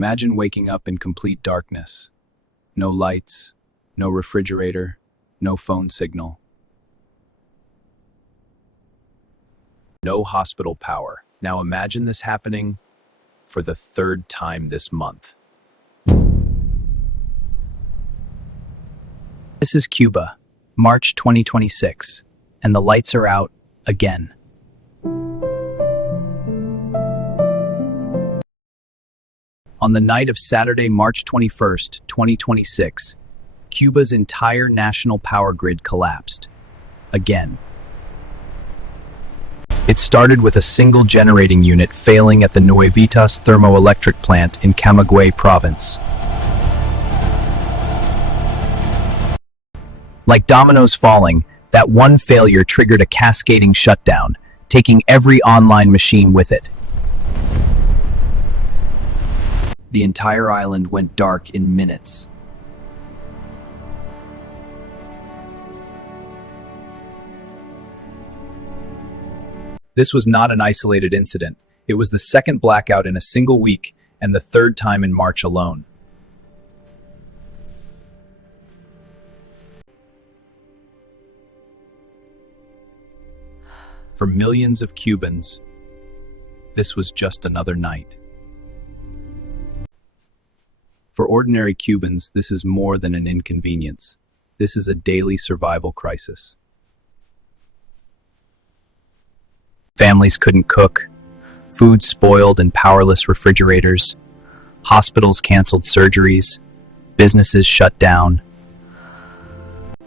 Imagine waking up in complete darkness. No lights, no refrigerator, no phone signal. No hospital power. Now imagine this happening for the third time this month. This is Cuba, March 2026, and the lights are out again. On the night of Saturday, March 21st, 2026, Cuba's entire national power grid collapsed. Again. It started with a single generating unit failing at the Nuevitas thermoelectric plant in Camagüey province. Like dominoes falling, that one failure triggered a cascading shutdown, taking every online machine with it. The entire island went dark in minutes. This was not an isolated incident. It was the second blackout in a single week and the third time in March alone. For millions of Cubans, this was just another night. For ordinary Cubans, this is more than an inconvenience. This is a daily survival crisis. Families couldn't cook, food spoiled in powerless refrigerators, hospitals canceled surgeries, businesses shut down.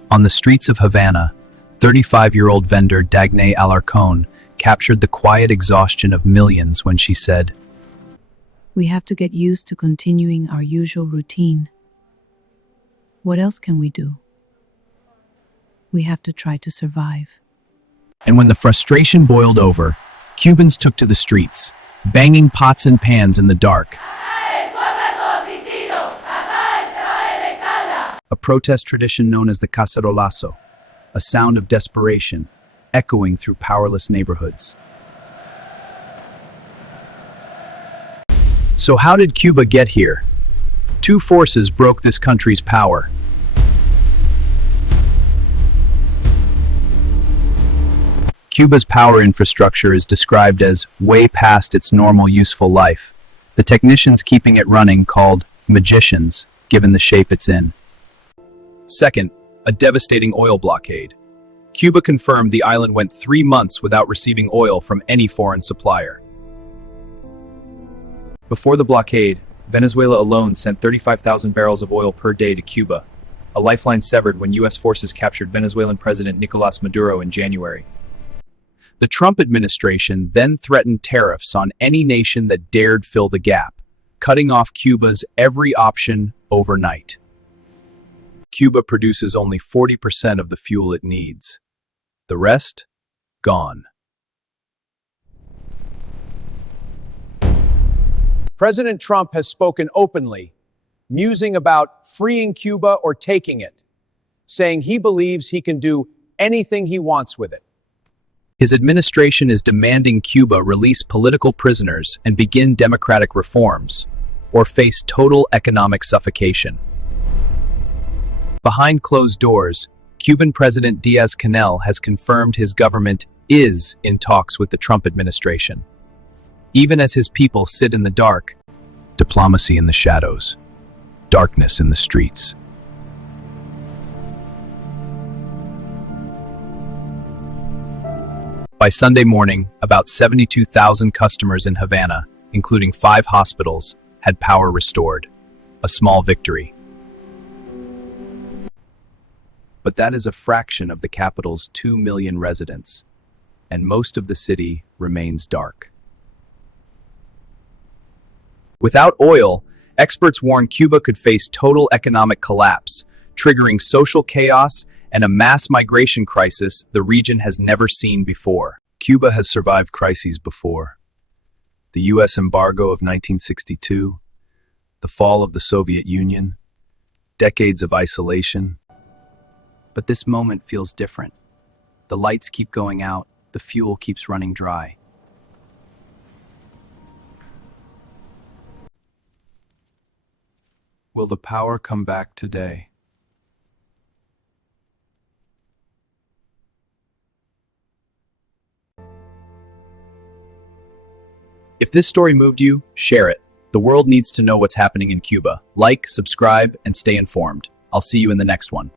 On the streets of Havana, 35-year-old vendor Dagne Alarcón captured the quiet exhaustion of millions when she said, "We have to get used to continuing our usual routine. What else can we do? We have to try to survive." And when the frustration boiled over, Cubans took to the streets, banging pots and pans in the dark. A protest tradition known as the cacerolazo, a sound of desperation, echoing through powerless neighborhoods. So how did Cuba get here? Two forces broke this country's power. Cuba's power infrastructure is described as way past its normal useful life. The technicians keeping it running called magicians, given the shape it's in. Second, a devastating oil blockade. Cuba confirmed the island went 3 months without receiving oil from any foreign supplier. Before the blockade, Venezuela alone sent 35,000 barrels of oil per day to Cuba, a lifeline severed when U.S. forces captured Venezuelan President Nicolás Maduro in January. The Trump administration then threatened tariffs on any nation that dared fill the gap, cutting off Cuba's every option overnight. Cuba produces only 40% of the fuel it needs. The rest? Gone. President Trump has spoken openly, musing about freeing Cuba or taking it, saying he believes he can do anything he wants with it. His administration is demanding Cuba release political prisoners and begin democratic reforms, or face total economic suffocation. Behind closed doors, Cuban President Diaz-Canel has confirmed his government is in talks with the Trump administration. Even as his people sit in the dark, diplomacy in the shadows, darkness in the streets. By Sunday morning, about 72,000 customers in Havana, including 5 hospitals, had power restored. A small victory. But that is a fraction of the capital's 2 million residents, and most of the city remains dark. Without oil, experts warn Cuba could face total economic collapse, triggering social chaos and a mass migration crisis the region has never seen before. Cuba has survived crises before. The U.S. embargo of 1962, the fall of the Soviet Union, decades of isolation. But this moment feels different. The lights keep going out, the fuel keeps running dry. Will the power come back today? If this story moved you, share it. The world needs to know what's happening in Cuba. Like, subscribe, and stay informed. I'll see you in the next one.